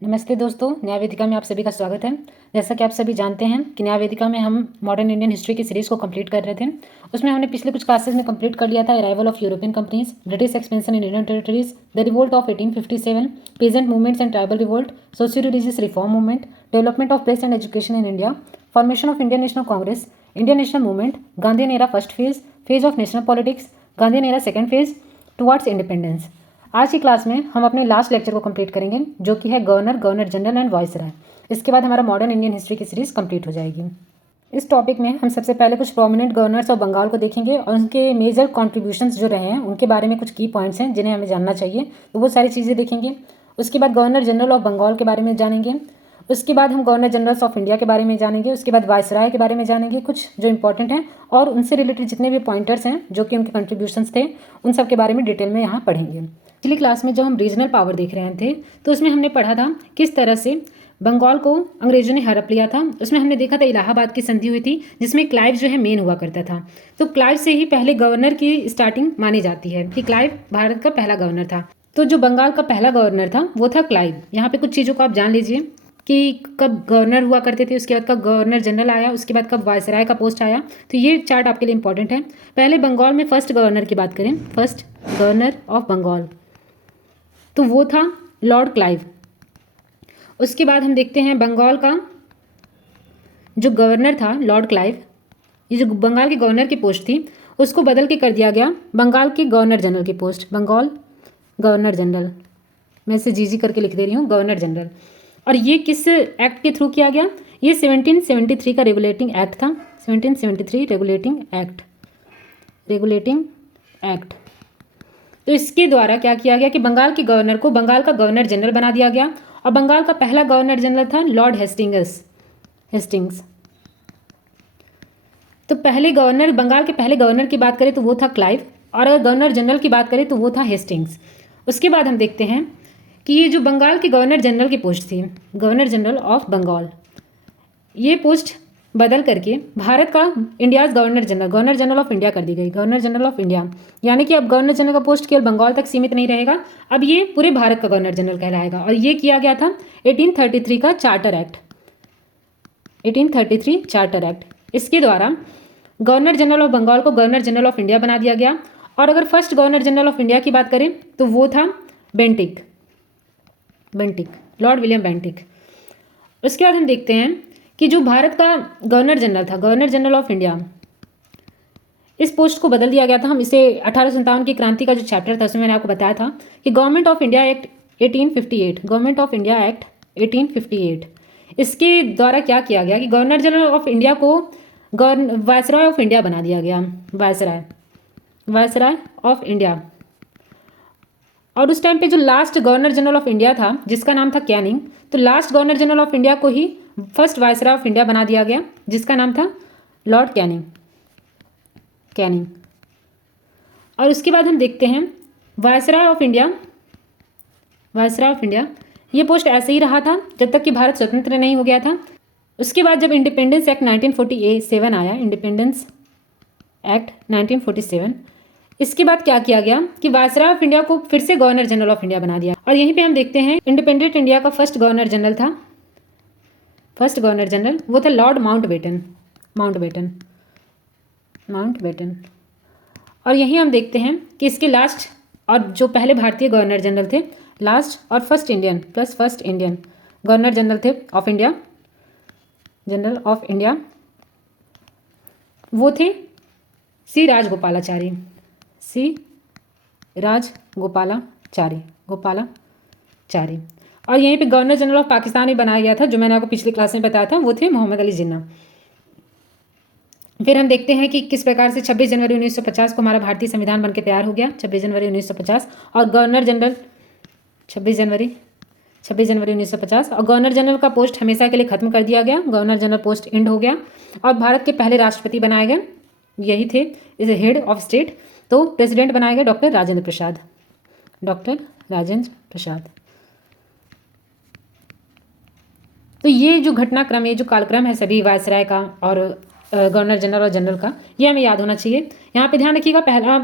नमस्ते दोस्तों, न्याय वेदिका में आप सभी का स्वागत है। जैसा कि आप सभी जानते हैं कि न्याय वेदिका में हम मॉडर्न इंडियन हिस्ट्री की सीरीज़ को कंप्लीट कर रहे थे। उसमें हमने पिछले कुछ क्लासेस में कंप्लीट कर लिया था arrival of European companies, British expansion in Indian territories, the revolt of 1857, peasant movements and tribal revolt, socio religious reform movement, development of press and education in India, formation of Indian national Congress, Indian national movement, Gandhian era first phase, phase of national politics, Gandhian era second phase towards independence. आज की class में हम अपने last lecture को complete करेंगे, जो कि है governor, governor general and viceroy. इसके बाद हमारा मॉडर्न इंडियन हिस्ट्री की सीरीज कंप्लीट हो जाएगी। इस टॉपिक में हम सबसे पहले कुछ प्रोमिनेंट गवर्नर्स ऑफ बंगाल को देखेंगे और उनके मेजर कॉन्ट्रीब्यूशंस जो रहे हैं उनके बारे में कुछ की पॉइंट्स हैं जिन्हें हमें जानना चाहिए, तो वो सारी चीज़ें देखेंगे। उसके बाद गवर्नर जनरल ऑफ बंगाल के बारे में जानेंगे। उसके बाद हम गवर्नर जनरल्स ऑफ इंडिया के बारे में जानेंगे। उसके बाद वाइसराय के बारे में जानेंगे, कुछ जो इंपॉर्टेंट हैं, और उनसे रिलेटेड जितने भी पॉइंटर्स हैं जो कि उनके कंट्रीब्यूशंस थे उन सब के बारे में डिटेल में यहाँ पढ़ेंगे। पिछली क्लास में जब हम रीजनल पावर देख रहे थे तो उसमें हमने पढ़ा था किस तरह से बंगाल को अंग्रेजों ने हड़प लिया था। उसमें हमने देखा था इलाहाबाद की संधि हुई थी जिसमें क्लाइव जो है मेन हुआ करता था। तो क्लाइव से ही पहले गवर्नर की स्टार्टिंग मानी जाती है कि क्लाइव भारत का पहला गवर्नर था। तो जो बंगाल का पहला गवर्नर था वो था क्लाइव। यहाँ पे कुछ चीज़ों को आप जान लीजिए कि कब गवर्नर हुआ करते थे, उसके बाद कब गवर्नर जनरल आया, उसके बाद कब वायसराय का पोस्ट आया। तो ये चार्ट आपके लिए इंपॉर्टेंट है। पहले बंगाल में फर्स्ट गवर्नर की बात करें, फर्स्ट गवर्नर ऑफ बंगाल, तो वो था लॉर्ड क्लाइव। उसके बाद हम देखते हैं बंगाल का जो गवर्नर था लॉर्ड क्लाइव, ये जो बंगाल के गवर्नर की पोस्ट थी उसको बदल के कर दिया गया बंगाल के गवर्नर जनरल की पोस्ट, बंगाल गवर्नर जनरल। मैं इसे जी करके लिख दे रही हूँ, गवर्नर जनरल। और ये किस एक्ट के थ्रू किया गया? ये 1773 का रेगुलेटिंग एक्ट था, 1773 रेगुलेटिंग एक्ट, रेगुलेटिंग एक्ट। तो इसके द्वारा क्या किया गया कि बंगाल के गवर्नर को बंगाल का गवर्नर जनरल बना दिया गया और बंगाल का पहला गवर्नर जनरल था लॉर्ड हेस्टिंग्स। तो पहले गवर्नर, बंगाल के पहले गवर्नर की बात करें तो वो था क्लाइव, और अगर गवर्नर जनरल की बात करें तो वो था हेस्टिंग्स। उसके बाद हम देखते हैं कि ये जो बंगाल के गवर्नर जनरल की पोस्ट थी, गवर्नर जनरल ऑफ बंगाल, ये पोस्ट बदल करके भारत का India's governor general, governor general of India कर दी गई, गवर्नर जनरल ऑफ इंडिया। यानी कि अब गवर्नर जनरल का पोस्ट केवल बंगाल तक सीमित नहीं रहेगा, अब ये पूरे भारत का गवर्नर जनरल कहलाएगा। और ये किया गया था 1833 का चार्टर एक्ट, 1833 चार्टर एक्ट। इसके द्वारा गवर्नर जनरल ऑफ बंगाल को गवर्नर जनरल ऑफ इंडिया बना दिया गया। और अगर first governor general of India की बात करें तो वो था बेंटिक, लॉर्ड विलियम बेंटिक। उसके बाद हम देखते हैं कि जो भारत का गवर्नर जनरल था, गवर्नर जनरल ऑफ इंडिया, इस पोस्ट को बदल दिया गया था। हम इसे 1857 की क्रांति का जो चैप्टर था उसमें मैंने आपको बताया था कि government of India act 1858, government of India act 1858, इसके द्वारा क्या किया गया कि गवर्नर जनरल ऑफ इंडिया को वायसराय ऑफ इंडिया बना दिया गया, वायसराय ऑफ इंडिया। और उस टाइम पे जो last governor general of India था जिसका नाम था कैनिंग, तो last governor general of India को ही फर्स्ट वायसराय ऑफ इंडिया बना दिया गया जिसका नाम था लॉर्ड कैनिंग। और उसके बाद हम देखते हैं वायसराय ऑफ इंडिया, ये पोस्ट ऐसे ही रहा था जब तक कि भारत स्वतंत्र नहीं हो गया था। उसके बाद जब इंडिपेंडेंस एक्ट 1947 आया, इंडिपेंडेंस एक्ट 1947, इसके बाद क्या किया गया कि वायसराय ऑफ इंडिया को फिर से गवर्नर जनरल ऑफ इंडिया बना दिया। और यहीं पे हम देखते हैं इंडिपेंडेंट इंडिया का फर्स्ट गवर्नर जनरल था, फर्स्ट गवर्नर जनरल वो था लॉर्ड माउंटबेटन। और यहीं हम देखते हैं कि इसके लास्ट और जो पहले भारतीय गवर्नर जनरल थे, लास्ट और फर्स्ट इंडियन गवर्नर जनरल थे of India, general of India, वो थे सी गोपालाचारी। और यहीं पे गवर्नर जनरल ऑफ पाकिस्तान भी बनाया गया था, जो मैंने आपको पिछली क्लास में बताया था, वो थे मोहम्मद अली जिन्ना। फिर हम देखते हैं कि किस प्रकार से 26 जनवरी 1950 को हमारा भारतीय संविधान बनके तैयार हो गया, 26 जनवरी 1950। और गवर्नर जनरल 26 जनवरी 1950, और गवर्नर जनरल का पोस्ट हमेशा के लिए खत्म कर दिया गया, गवर्नर जनरल पोस्ट एंड हो गया और भारत के पहले राष्ट्रपति बनाए गए, यही थे इज हेड ऑफ स्टेट। तो प्रेसिडेंट बनाए गए डॉक्टर राजेंद्र प्रसाद। तो ये जो घटनाक्रम, ये जो कालक्रम है सभी वायसराय का और गवर्नर जनरल और जनरल का, ये हमें याद होना चाहिए। यहाँ पे ध्यान रखिएगा, पहला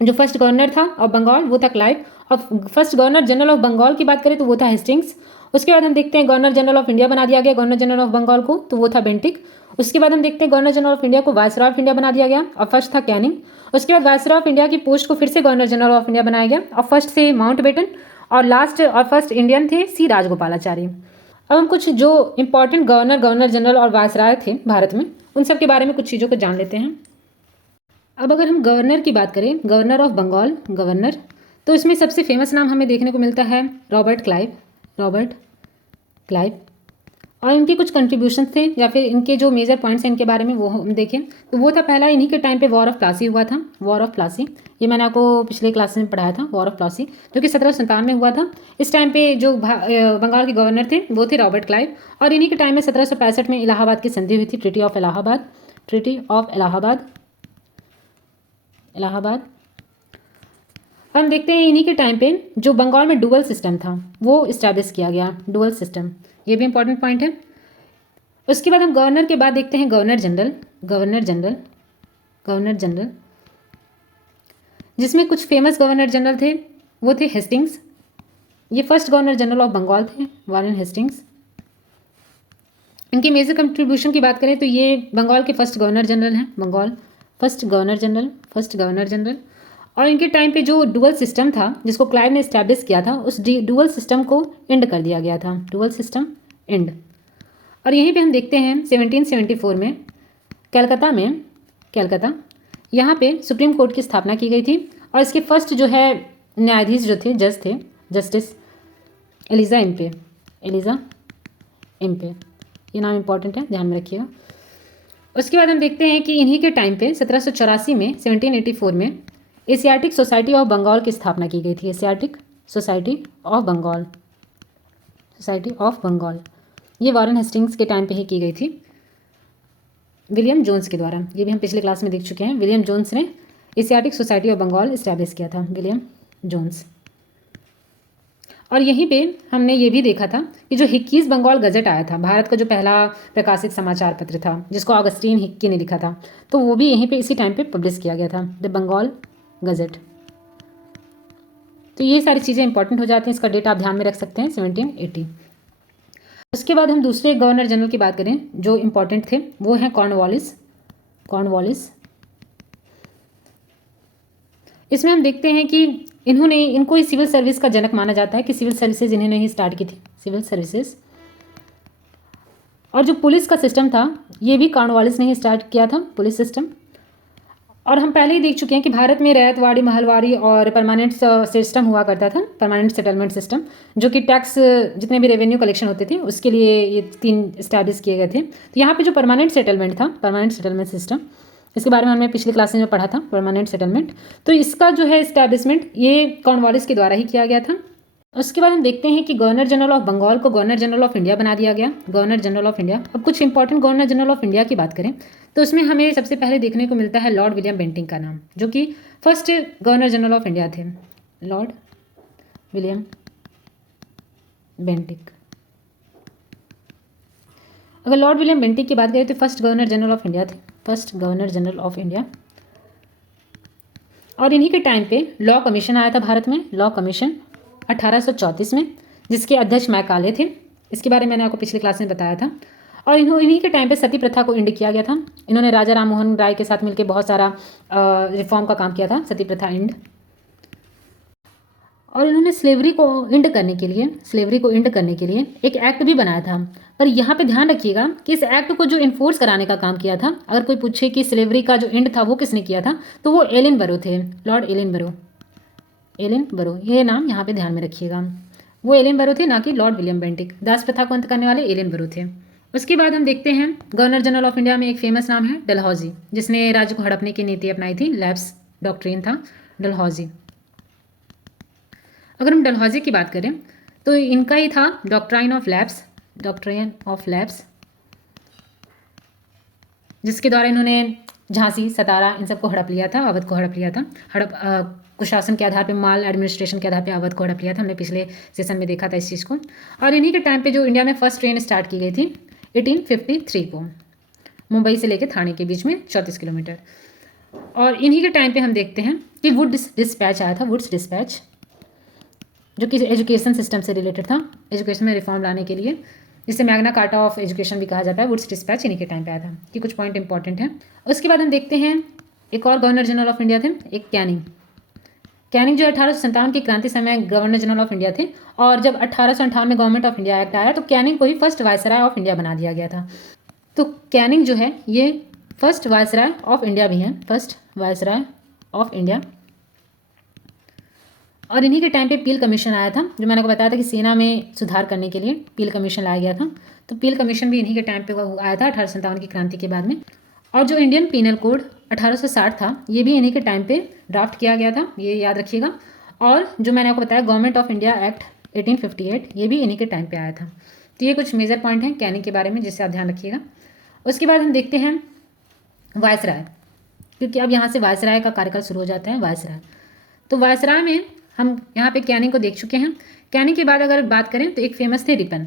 जो फर्स्ट गवर्नर था ऑफ बंगाल वो था क्लाइव, और first governor general of Bengal की बात करें तो वो था हेस्टिंग्स, उसके बाद हम देखते हैं गवर्नर जनरल ऑफ इंडिया बना दिया गया गवर्नर जनरल ऑफ बंगाल को, तो वो था बेंटिक। उसके बाद हम देखते हैं गवर्नर जनरल ऑफ इंडिया को वायसरॉय ऑफ इंडिया बना दिया गया और फर्स्ट था कैनिंग। उसके बाद वायसरॉय ऑफ इंडिया की पोस्ट को फिर से गवर्नर जनरल ऑफ इंडिया बनाया गया और फर्स्ट थे माउंटबेटन और लास्ट और फर्स्ट इंडियन थे सी राजगोपालाचारी। अब हम कुछ जो इंपॉर्टेंट गवर्नर जनरल और वायसराय थे भारत में, उन सब के बारे में कुछ चीज़ों को जान लेते हैं। अब अगर हम गवर्नर की बात करें, गवर्नर ऑफ बंगाल गवर्नर, तो इसमें सबसे फेमस नाम हमें देखने को मिलता है रॉबर्ट क्लाइव। और इनके कुछ कंट्रीब्यूशन थे या फिर इनके जो मेजर पॉइंट्स हैं इनके बारे में वो हम देखें तो वो था पहला, इन्हीं के टाइम पे वॉर ऑफ प्लासी हुआ था। वॉर ऑफ प्लासी ये मैंने आपको पिछले क्लास में पढ़ाया था, वॉर ऑफ प्लासी जो कि 1757 में हुआ था। इस टाइम पे जो बंगाल के गवर्नर थे वो थे रॉबर्ट क्लाइव और इन्हीं के टाइम में 1765 में इलाहाबाद की संधि हुई थी, ट्रीटी ऑफ इलाहाबाद। हम देखते हैं इन्हीं के टाइम पे जो बंगाल में डुअल सिस्टम था वो इस्टेब्लिश किया गया, डुअल सिस्टम, ये भी इंपॉर्टेंट पॉइंट है। उसके बाद हम गवर्नर के बाद देखते हैं गवर्नर जनरल, जिसमें कुछ फेमस गवर्नर जनरल थे, वो थे हेस्टिंग्स। ये first governor general of Bengal थे, वारेन हेस्टिंग्स। इनकी मेजर कंट्रीब्यूशन की बात करें तो ये बंगाल के फर्स्ट गवर्नर जनरल हैं, फर्स्ट गवर्नर जनरल। और इनके टाइम पे जो डुअल सिस्टम था जिसको क्लाइव ने इस्टेब्लिश किया था, उस डुअल सिस्टम को एंड कर दिया गया था, डुअल सिस्टम एंड। और यहीं पे हम देखते हैं 1774 में कलकत्ता यहाँ पे सुप्रीम कोर्ट की स्थापना की गई थी और इसके फर्स्ट जो है न्यायाधीश जो थे, जज थे जस्टिस एलिजा इम्पे। ये नाम इंपॉर्टेंट है, ध्यान में रखिएगा। उसके बाद हम देखते हैं कि इन्हीं के टाइम पे 1784 में 1784 में एशियाटिक सोसाइटी ऑफ बंगाल की स्थापना की गई थी, एशियाटिक सोसाइटी ऑफ बंगाल। ये वारेन हेस्टिंग्स के टाइम पे ही की गई थी, विलियम जोन्स के द्वारा। ये भी हम पिछले क्लास में देख चुके हैं, विलियम जोन्स ने Asiatic Society of Bengal establish किया था, विलियम जोन्स। और यहीं पे हमने ये भी देखा था कि जो हिक्कीज़ बंगाल गजट आया था, भारत का जो पहला प्रकाशित समाचार पत्र था जिसको ऑगस्टीन हिक्की ने लिखा था, तो वो भी यहीं पे इसी टाइम पे पब्लिश किया गया था, द बंगाल गजट। तो ये सारी चीज़ें इंपॉर्टेंट हो जाती हैं, इसका डेट आप ध्यान में रख सकते हैं 1780। उसके बाद हम दूसरे गवर्नर जनरल की बात करें जो इम्पोर्टेंट थे, वो हैं कॉर्नवालिस। इसमें हम देखते हैं कि इनको ही सिविल सर्विस का जनक माना जाता है कि सिविल सर्विसेज इन्होंने ही स्टार्ट की थी, सिविल सर्विसेज। और जो पुलिस का सिस्टम था ये भी कॉर्नवालिस ने ही स्टार्ट किया था, पुलिस सिस्टम। और हम पहले ही देख चुके हैं कि भारत में रैयतवाड़ी, महलवाड़ी और परमानेंट सिस्टम हुआ करता था, परमानेंट सेटलमेंट सिस्टम, जो कि टैक्स जितने भी रेवेन्यू कलेक्शन होते थे उसके लिए ये 3 इस्टेब्लिश किए गए थे। तो यहाँ पे जो परमानेंट सेटलमेंट सिस्टम, इसके बारे में हमने पिछले क्लास में पढ़ा था, परमानेंट सेटलमेंट। तो इसका जो है इस्टेब्लिशमेंट ये कॉर्नवालिस के द्वारा ही किया गया था। उसके बाद हम देखते हैं कि गवर्नर जनरल ऑफ बंगाल को गवर्नर जनरल ऑफ इंडिया बना दिया गया, गवर्नर जनरल ऑफ इंडिया। अब कुछ important governor general of India की बात करें तो उसमें हमें सबसे पहले देखने को मिलता है लॉर्ड विलियम बेंटिंक का नाम, जो कि first governor general of India थे, लॉर्ड विलियम बेंटिक। अगर लॉर्ड विलियम बेंटिक की बात करें तो first governor general of India थे, first governor general of India. और इन्हीं के टाइम पे लॉ कमीशन आया था भारत में, लॉ कमीशन 1834 में, जिसके अध्यक्ष मैकाले थे। इसके बारे में मैंने आपको पिछले क्लास में बताया था। और इन्हीं के टाइम पे सती प्रथा को इंड किया गया था। इन्होंने राजा राम मोहन राय के साथ मिलकर बहुत सारा रिफॉर्म का काम किया था, सती प्रथा इंड। और इन्होंने स्लेवरी को इंड करने के लिए एक एक्ट भी बनाया था। पर यहाँ पे ध्यान रखिएगा कि इस एक्ट को जो इन्फोर्स कराने का काम किया था, अगर कोई पूछे कि स्लेवरी का जो इंड था वो किसने किया था, तो वो एलन बरो थे, लॉर्ड एलन बरो। ये नाम यहाँ पे ध्यान में रखिएगा, वो एलन बरो थे, ना कि लॉर्ड विलियम बेंटिक। दास प्रथा को अंत करने वाले एलन बरो थे। उसके बाद हम देखते हैं गवर्नर जनरल ऑफ इंडिया में एक फेमस नाम है डलहौजी, जिसने राज्य को हड़पने की नीति अपनाई थी, लैप्स डॉक्ट्रिन था डलहौजी। अगर हम डलहौजी की बात करें तो इनका ही था डॉक्ट्राइन ऑफ लैप्स, जिसके द्वारा इन्होंने झांसी, सतारा इन सबको हड़प लिया था, अवध को हड़प लिया था। कुशासन के आधार पे, माल एडमिनिस्ट्रेशन के आधार पे अवध को हड़प लिया था। हमने पिछले सेशन में देखा था इस चीज़ को। और इन्हीं के टाइम पे जो इंडिया में फर्स्ट ट्रेन स्टार्ट की गई थी 1853 को, मुंबई से लेकर थाने के बीच में 34 किलोमीटर। और इन्हीं के टाइम पे हम देखते हैं कि वुड्स डिस्पैच आया था, वुड्स डिस्पैच, जो कि एजुकेशन सिस्टम से रिलेटेड था, एजुकेशन में रिफॉर्म लाने के लिए, जिसे मैग्ना कार्टा ऑफ एजुकेशन भी कहा जाता है। वुड्स डिस्पैच इन्हीं के टाइम पे आया था। कि कुछ पॉइंट इंपॉर्टेंट हैं। उसके बाद हम देखते हैं एक और गवर्नर जनरल ऑफ इंडिया थे, एक कैनिंग। कैनिंग जो 1857 की क्रांति समय गवर्नर जनरल ऑफ इंडिया थे, और जब 1858 में गवर्नमेंट ऑफ इंडिया एक्ट आया तो कैनिंग को ही फर्स्ट वायसराय ऑफ इंडिया बना दिया गया था। तो कैनिंग जो है ये फर्स्ट वायसराय ऑफ इंडिया भी हैं, फर्स्ट वायसराय ऑफ इंडिया। और इन्हीं के टाइम पे पील कमीशन आया था, जो मैंने को बताया था कि सेना में सुधार करने के लिए पील कमीशन लाया गया था। तो पील कमीशन भी इन्हीं के टाइम पे आया था 1857 की क्रांति के बाद में। और जो इंडियन पीनल कोड 1860 था, ये भी इन्हीं के टाइम पे ड्राफ्ट किया गया था, ये याद रखिएगा। और जो मैंने आपको बताया गवर्नमेंट ऑफ इंडिया एक्ट 1858, ये भी इन्हीं के टाइम पे आया था। तो ये कुछ मेजर पॉइंट हैं कैनिंग के बारे में, जिससे आप ध्यान रखिएगा। उसके बाद हम देखते हैं वायसराय, क्योंकि अब यहाँ से वायसराय का कार्यकाल शुरू हो जाता है। वायसराय, तो वायसराय में हम यहाँ पे कैनिंग को देख चुके हैं। कैनिंग के बाद अगर बात करें तो एक फेमस थे रिपन।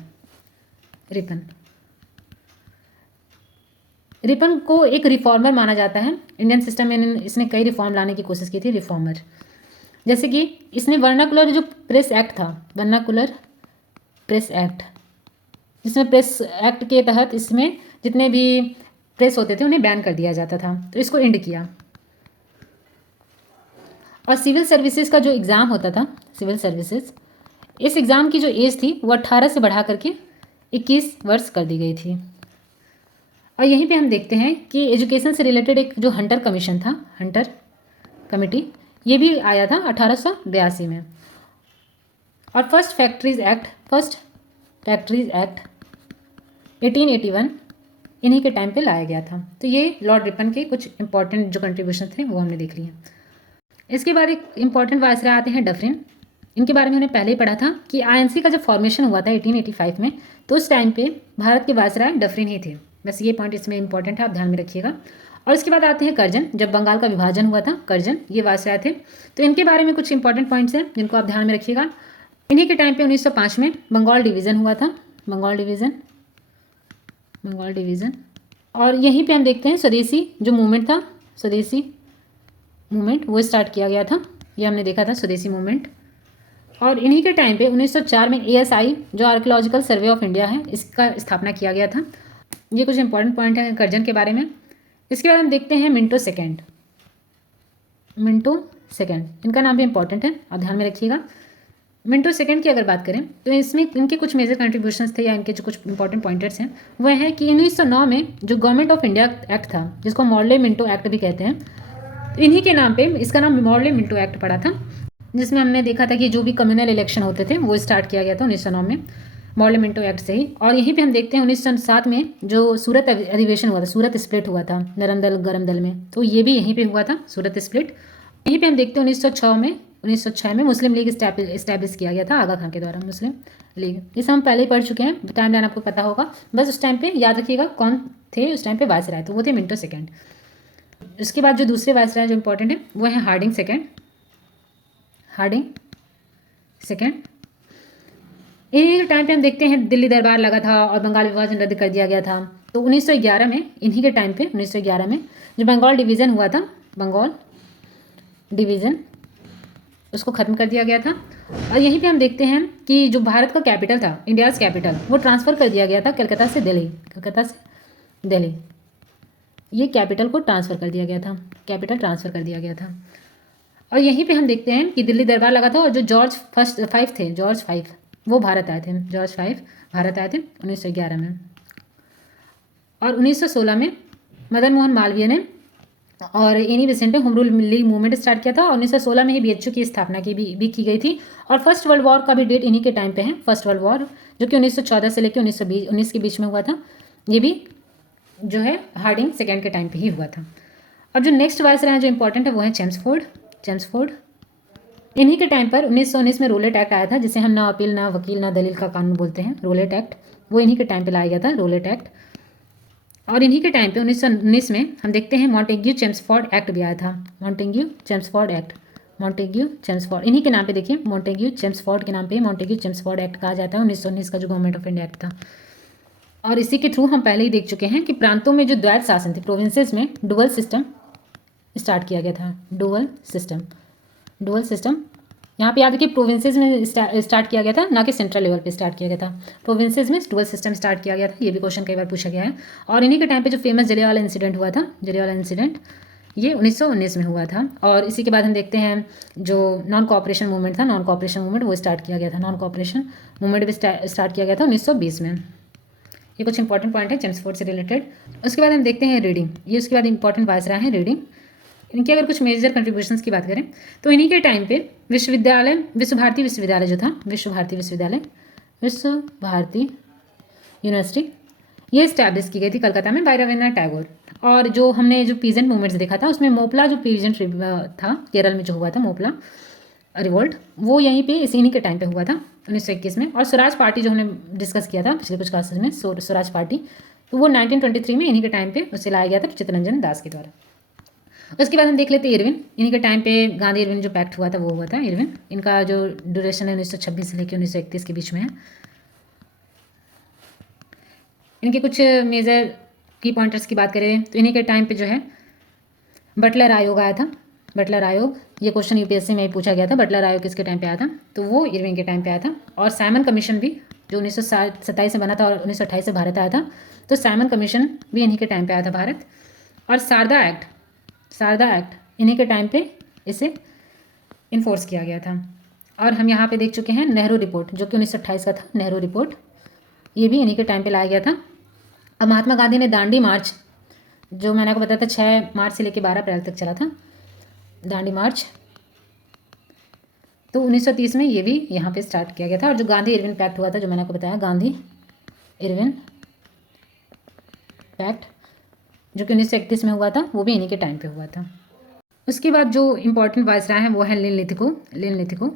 रिपन को एक रिफॉर्मर माना जाता है इंडियन सिस्टम में। इसने कई रिफॉर्म लाने की कोशिश की थी, रिफॉर्मर। जैसे कि इसने वर्नाकुलर जो प्रेस एक्ट था, वर्नाकुलर प्रेस एक्ट, जिसमें प्रेस एक्ट के तहत इसमें जितने भी प्रेस होते थे उन्हें बैन कर दिया जाता था, तो इसको एंड किया। और सिविल सर्विसेज का जो एग्ज़ाम होता था, सिविल सर्विसेज, इस एग्ज़ाम की जो एज थी वो 18 से बढ़ा करके 21 वर्ष कर दी गई थी। और यहीं पे हम देखते हैं कि एजुकेशन से रिलेटेड एक जो हंटर कमीशन था, हंटर कमेटी, ये भी आया था 1882 में। और फर्स्ट फैक्ट्रीज एक्ट 1881 इन्हीं के टाइम पे लाया गया था। तो ये लॉर्ड रिपन के कुछ इंपॉर्टेंट जो कंट्रीब्यूशन थे वो हमने देख लिए। इसके बाद एक इंपॉर्टेंट वायसराय आते हैं डफरिन। इनके बारे में हमने पहले ही पढ़ा था कि आईएनसी का जब फॉर्मेशन हुआ था 1885 में, तो उस टाइम पे भारत के वायसराय डफरिन ही थे। बस ये पॉइंट इसमें इंपॉर्टेंट है, आप ध्यान में रखिएगा। और इसके बाद आते हैं कर्जन। जब बंगाल का विभाजन हुआ था, कर्जन ये वायसराय थे। तो इनके बारे में कुछ इंपॉर्टेंट पॉइंट्स हैं जिनको आप ध्यान में रखिएगा। इन्हीं के टाइम पे 1905 में बंगाल डिवीज़न हुआ था, बंगाल डिवीज़न। और यहीं पे हम देखते हैं स्वदेशी जो मूवमेंट था, स्वदेशी मूवमेंट वो स्टार्ट किया गया था। ये हमने देखा था स्वदेशी मूवमेंट। और इन्हीं के टाइम पे 1904 में ASI जो आर्कियोलॉजिकल सर्वे ऑफ इंडिया है, इसका स्थापना किया गया था। ये कुछ इंपॉर्टेंट पॉइंट है कर्जन के बारे में। इसके बाद हम देखते हैं मिंटो सेकेंड। इनका नाम भी इंपॉर्टेंट है, आप ध्यान में रखिएगा। मिंटो सेकेंड की अगर बात करें तो इसमें इनके कुछ मेजर कंट्रीब्यूशंस थे, या इनके जो कुछ इंपॉर्टेंट पॉइंटर्स हैं वह है कि 1909 में जो गवर्नमेंट ऑफ इंडिया एक्ट था, जिसको मॉडले मिंटो एक्ट भी कहते हैं, तो इन्हीं के नाम पे इसका नाम मॉडले मिंटो एक्ट पड़ा था, जिसमें हमने देखा था कि जो भी कम्युनल इलेक्शन होते थे वो स्टार्ट किया गया था 1909 में मॉडले मिंटो एक्ट से ही। और यहीं पे हम देखते हैं 1907 में जो सूरत अधिवेशन हुआ था, सूरत स्प्लिट हुआ था नरम दल गरम दल में, तो ये भी यहीं पे हुआ था सूरत स्प्लिट। यहीं पे हम देखते हैं 1906 में मुस्लिम लीग इस्टेब्लिश किया गया था आगा खान के द्वारा, मुस्लिम लीग। ये सब हम पहले ही पढ़ चुके हैं, टाइम लाइन आपको पता होगा। बस उस टाइम पे याद रखिएगा कौन थे उस टाइम पे वायसराय, तो वो थे मिंटो सेकेंड। उसके बाद जो दूसरे वायसराय जो इंपॉर्टेंट है वो है हार्डिंग सेकेंड। इन्हीं टाइम पे हम देखते हैं दिल्ली दरबार लगा था और बंगाल विभाजन रद्द कर दिया गया था। तो 1911 में, इन्हीं के टाइम पे 1911 में जो बंगाल डिवीज़न हुआ था, बंगाल डिवीज़न, उसको ख़त्म कर दिया गया था। और यहीं पे हम देखते हैं कि जो भारत का कैपिटल था, इंडियाज़ कैपिटल, वो ट्रांसफ़र कर दिया गया था कलकत्ता से दिल्ली। ये कैपिटल को ट्रांसफ़र कर दिया गया था, कैपिटल ट्रांसफ़र कर दिया गया था। और यहीं पे हम देखते हैं कि दिल्ली दरबार लगा था और जो जॉर्ज V वो भारत आए थे, भारत आए थे 1911 में। और 1916 में मदन मोहन मालवीय ने और एनी बेसेंट ने home rule league movement start किया था। और 1916 में ही BHU की स्थापना भी की गई थी। और फर्स्ट वर्ल्ड वॉर का भी डेट इन्हीं के टाइम पे है, फर्स्ट वर्ल्ड वॉर, जो कि 1914 से लेकर 1919 के बीच में हुआ था। ये भी जो है हार्डिंग सेकेंड के टाइम पे ही हुआ था। अब जो नेक्स्ट वायसराय जो इंपॉर्टेंट है वो है चेम्सफोर्ड। इन्हीं के टाइम पर 1919 में रोलेट एक्ट आया था, जिसे हम ना अपील ना वकील ना दलील का कानून बोलते हैं, रोलेट एक्ट, वो इन्हीं के टाइम पे लाया गया था, रोलेट एक्ट। और इन्हीं के टाइम पे 1919 में हम देखते हैं मॉन्टेग्यू चेम्सफोर्ड एक्ट भी आया था, मॉन्टेग्यू चेम्सफोर्ड, इन्हीं के नाम पे देखिए, मॉन्टेग्यू चेम्सफोर्ड के नाम पे मॉन्टेग्यू चेम्सफोर्ड एक्ट कहा जाता है 1919 का जो गवर्नमेंट ऑफ इंडिया एक्ट था। और इसी के थ्रू हम पहले ही देख चुके हैं कि प्रांतों में जो द्वैत शासन थे, प्रोविंसेस में डुअल सिस्टम स्टार्ट किया गया था, डुअल सिस्टम। यहाँ पे याद रखिए प्रोविंसेस में स्टार्ट किया गया था, ना कि सेंट्रल लेवल पे स्टार्ट किया गया था। प्रोविंसेस में डुअल सिस्टम स्टार्ट किया गया था, ये भी क्वेश्चन कई बार पूछा गया है। और इन्हीं के टाइम पे जो फेमस जलियांवाला इंसिडेंट हुआ था, जलियांवाला इंसिडेंट ये 1919 में हुआ था। और इसी के बाद हम देखते हैं जो नॉन कोऑपरेशन मूवमेंट था, नॉन कोऑपरेशन मूवमेंट वो स्टार्ट किया गया था, नॉन कोऑपरेशन मूवमेंट भी स्टार्ट किया गया था 1920 में। ये कुछ इंपॉर्टेंट पॉइंट है चेम्सफोर्ड से रिलेटेड। उसके बाद हम देखते हैं रीडिंग, ये उसके बाद इंपॉर्टेंट वायसराय हैं रीडिंग। इनके अगर कुछ मेजर कंट्रीब्यूशंस की बात करें तो इन्हीं के टाइम पे विश्वविद्यालय, विश्व भारती विश्वविद्यालय जो था, विश्व भारती विश्वविद्यालय, विश्व भारती यूनिवर्सिटी, ये स्टैब्लिश की गई थी कलकत्ता में बाय रविन्द्रनाथ टैगोर। और जो हमने जो पीजेंट मूवमेंट्स देखा था उसमें मोपला जो पीजेंट था केरल में जो हुआ था मोपला रिवोल्ट, वो यहीं पे इन्हीं के टाइम पे हुआ था 1921 में। और स्वराज पार्टी जो हमने डिस्कस किया था पिछले कुछ क्लासेस में, स्वराज पार्टी, तो वो 1923 में इन्हीं के टाइम पे उसे लाया गया था चित्तरंजन दास के द्वारा। उसके बाद हम देख लेते हैं इरविन, इन्हीं के टाइम पे गांधी इरविन जो पैक्ट हुआ था वो हुआ था इरविन। इनका जो ड्यूरेशन है 1926 से लेकर 1931 के बीच में है। इनके कुछ मेजर की पॉइंटर्स की बात करें तो इन्हीं के टाइम पे जो है बटलर आयोग आया था, बटलर आयोग, ये क्वेश्चन यूपीएससी में पूछा गया था, बटलर आयोग किसके टाइम पे आया था, तो वो इरविन के टाइम पे आया था। और साइमन कमीशन भी जो 1927 में बना था और 1928 से भारत आया था, तो साइमन कमीशन भी इन्हीं के टाइम पे आया था भारत। और शारदा एक्ट, शारदा एक्ट इन्हीं के टाइम पे इसे इन्फोर्स किया गया था। और हम यहाँ पे देख चुके हैं नेहरू रिपोर्ट जो कि 1928 का था, नेहरू रिपोर्ट, ये भी इन्हीं के टाइम पे लाया गया था। अब महात्मा गांधी ने दांडी मार्च, जो मैंने आपको बताया था 6 मार्च से लेकर 12 अप्रैल तक चला था दांडी मार्च, तो 1930 में ये भी यहाँ पे स्टार्ट किया गया था। और जो गांधी इरविन पैक्ट हुआ था जो मैंने आपको बताया, गांधी इरविन पैक्ट जो कि 1931 में हुआ था, वो भी इन्हीं के टाइम पे हुआ था। उसके बाद जो इंपॉर्टेंट वायसराय हैं वो है लिन लिथगो, लिन लिथगो।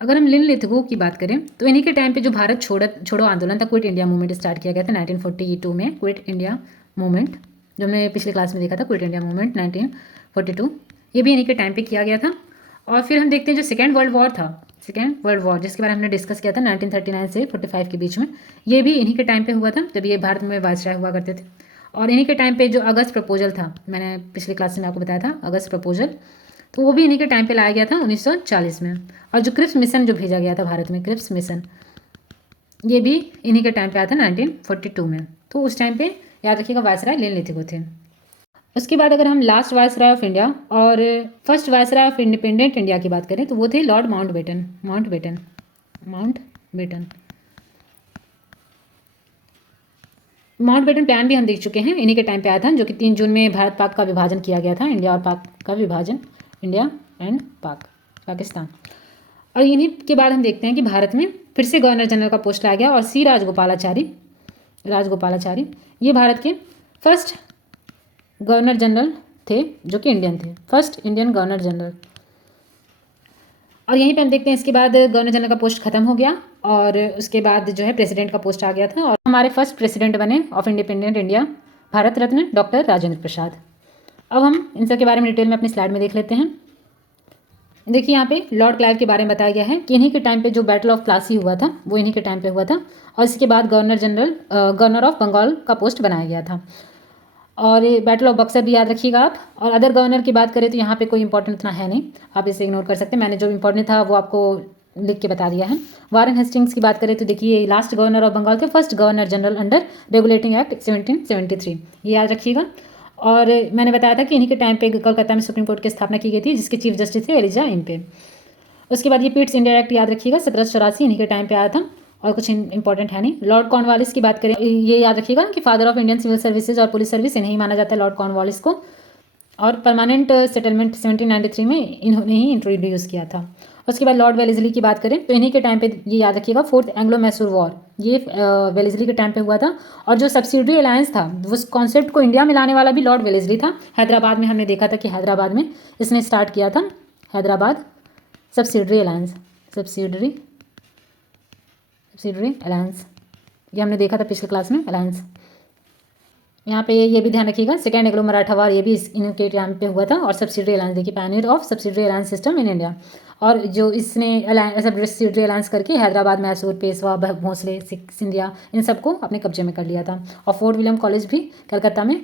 अगर हम लिन लिथगो की बात करें तो इन्हीं के टाइम पे जो भारत छोड़ो आंदोलन था, क्विट इंडिया मूवमेंट स्टार्ट किया गया था 1942 में, क्विट इंडिया मूवमेंट जो हमने पिछले क्लास में देखा था, क्विट इंडिया मूवमेंट 1942, ये भी इन्हीं के टाइम पे किया गया था। और फिर हम देखते हैं जो सेकेंड वर्ल्ड वॉर था, सेकेंड वर्ल्ड वॉर जिसके बारे में हमने डिस्कस किया था 1939 से 45 के बीच में, ये भी इन्हीं के टाइम पे हुआ था जब ये भारत में वायसराय हुआ करते थे। और इन्हीं के टाइम पे जो अगस्त प्रपोजल था, मैंने पिछले क्लास में आपको बताया था अगस्त प्रपोजल, तो वो भी इन्हीं के टाइम पे लाया गया था 1940 में। और जो क्रिप्स मिशन जो भेजा गया था भारत में, क्रिप्स मिशन, ये भी इन्हीं के टाइम पे आया था 1942 में। तो उस टाइम पे याद रखिएगा वायसराय लिन लिथगो थे। उसके बाद अगर हम लास्ट वायसराय ऑफ इंडिया और first viceroy of independent India की बात करें तो वो थे Lord Mountbatten, Mountbatten, Mountbatten. Mountbatten plan भी हम देख चुके हैं, इन्हीं के टाइम पे आया था, जो कि 3 जून में भारत पाक का विभाजन किया गया था, इंडिया और पाक का विभाजन, इंडिया एंड पाक, पाकिस्तान। और इन्हीं के बाद हम देखते हैं कि भारत में फिर से गवर्नर जनरल का पोस्ट लाया गया और सी राजगोपालाचारी, राजगोपालाचारी ये भारत के फर्स्ट गवर्नर जनरल थे जो कि इंडियन थे, फर्स्ट इंडियन गवर्नर जनरल। और यहीं पे हम देखते हैं इसके बाद गवर्नर जनरल का पोस्ट खत्म हो गया और उसके बाद जो है प्रेसिडेंट का पोस्ट आ गया था और हमारे फर्स्ट प्रेसिडेंट बने of independent India Bharat Ratna doctor Rajendra Prasad. अब हम इन सब के बारे में डिटेल में अपनी स्लाइड में देख लेते हैं। देखिए यहाँ पे लॉर्ड क्लाइव के बारे में बताया गया है कि इन्हीं के टाइम पे जो बैटल ऑफ प्लासी हुआ था वो इन्हीं के टाइम पे हुआ था और इसके बाद गवर्नर ऑफ बंगाल का पोस्ट बनाया गया था। और ये बैटल ऑफ बक्सर भी याद रखिएगा आप। और अदर गवर्नर की बात करें तो यहाँ पे कोई इंपॉर्टेंट इतना है नहीं, आप इसे इग्नोर कर सकते हैं, मैंने जो इंपॉर्टेंट था वो आपको लिख के बता दिया है। वारेन हेस्टिंग्स की बात करें तो देखिए लास्ट गवर्नर ऑफ बंगाल थे, first governor general under regulating act 1773, ये याद रखिएगा। और मैंने बताया था कि इन्हीं के टाइम पे कलकत्ता में सुप्रीम कोर्ट की स्थापना की गई थी जिसके चीफ जस्टिस थे एलिजा इम्पे। उसके बाद ये पिट्स इंडिया एक्ट याद रखिएगा 1784 इन्हीं के टाइम पे आया था और कुछ इंपॉर्टेंट है नहीं। लॉर्ड कॉर्नवालिस की बात करें ये याद रखिएगा कि father of Indian civil services और पुलिस सर्विस इन्हें ही माना जाता है लॉर्ड कॉर्नवालिस को। और परमानेंट सेटलमेंट 1793 में इन्होंने ही इंट्रोड्यूस किया था। उसके बाद लॉर्ड वेलेस्ली की बात करें तो इन्हीं के टाइम पे ये याद रखिएगा फोर्थ एंग्लो मैसूर वॉर, ये वेलेस्ली के टाइम पे हुआ था। और जो सब्सिडरी अलायंस था उस कॉन्सेप्ट को इंडिया में लाने वाला भी लॉर्ड वेलेस्ली था। हैदराबाद में हमने देखा था कि हैदराबाद में इसने स्टार्ट किया था, Hyderabad subsidiary alliance, subsidiary alliance, ये हमने देखा था पिछले क्लास में अलायंस। यहाँ पे ये भी ध्यान रखिएगा सेकेंड एंग्लो मराठा वार ये भी इनके टाइम पे हुआ था। और सब्सिडरी अलायंस देखिए Pioneer of subsidiary alliance system in India. और जो इसने सब्सिडरी अलायंस करके हैदराबाद, मैसूर, पेशवा, भोसले, सिंधिया इन सबको अपने कब्जे में कर लिया था। और फोर्ट विलियम कॉलेज भी कलकत्ता में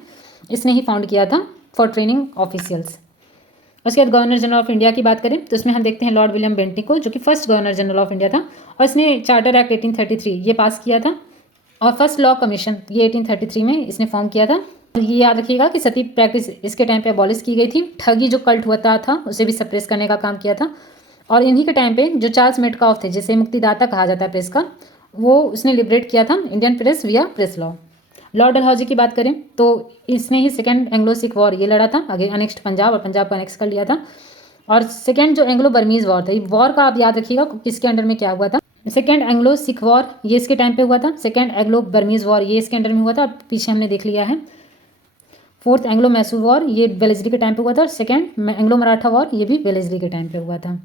इसने ही फाउंड किया था फॉर ट्रेनिंग ऑफिशियल्स। उसके बाद गवर्नर जनरल ऑफ इंडिया की बात करें तो इसमें हम देखते हैं लॉर्ड विलियम बेंटिक को, जो कि first governor general of India था, और इसने चार्टर एक्ट 1833 ये पास किया था, और फर्स्ट लॉ कमीशन ये 1833 में इसने फॉर्म किया था। तो ये याद रखिएगा कि सती प्रैक्टिस इसके टाइम पे अबॉलिश की गई थी। ठगी जो कल्ट हुआ था उसे भी सप्रेस करने का काम किया था। और इन्हीं के टाइम पे जो चार्ल्स मेटकाफ थे, जिसे मुक्तिदाता कहा जाता है प्रेस का, वो उसने लिबरेट किया था इंडियन प्रेस विया प्रेस लॉ। लॉर्ड डलहौजी की बात करें तो इसने ही सेकेंड एंग्लो सिख वॉर ये लड़ा था, आगे अनेक्स्ट पंजाब और पंजाब को अनेक्स कर लिया था। और सेकेंड जो एंग्लो बर्मीज वॉर था, वॉर का आप याद रखिएगा किसके अंडर में क्या हुआ था। सेकेंड एंग्लो सिख वॉर ये इसके टाइम पे हुआ था, सेकेंड एंग्लो बर्मीज वॉर ये इसके अंडर में हुआ था, और पीछे हमने देख लिया है। फोर्थ एंग्लो मैसूर वॉर ये वेलेस्ली के टाइम पे हुआ था, और सेकेंड एंग्लो मराठा वॉर ये भी वेलेस्ली के टाइम पे हुआ था।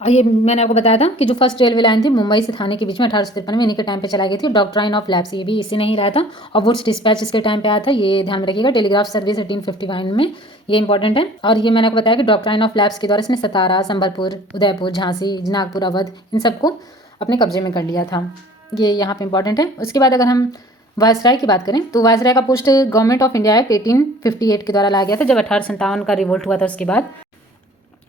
और ये मैंने आपको बताया था कि जो फर्स्ट रेलवे लाइन थी मुंबई से थाने के बीच में 1853 में इन्हीं के टाइम पे चलाई गई थी। डॉक्ट्राइन ऑफ लैप्स ये भी इसी ने ही लाया था, और वुड्स डिस्पैच इसके टाइम पे आया था, ये ध्यान में रखिएगा। टेलीग्राफ सर्विस 1851 में, ये इंपॉर्टेंट है। और ये मैंने आपको बताया कि डॉक्ट्राइन ऑफ लैप्स के द्वारा इसने सतारा, संबलपुर, उदयपुर, झांसी, नागपुर, अवध इन सबको अपने कब्जे में कर लिया था। ये यहाँ पे इंपॉर्टेंट है। उसके बाद अगर हम वायसराय की बात करें तो वायसराय का post government of India act 1858 के द्वारा लाया गया था, जब 1857 का रिवोल्ट हुआ था उसके बाद।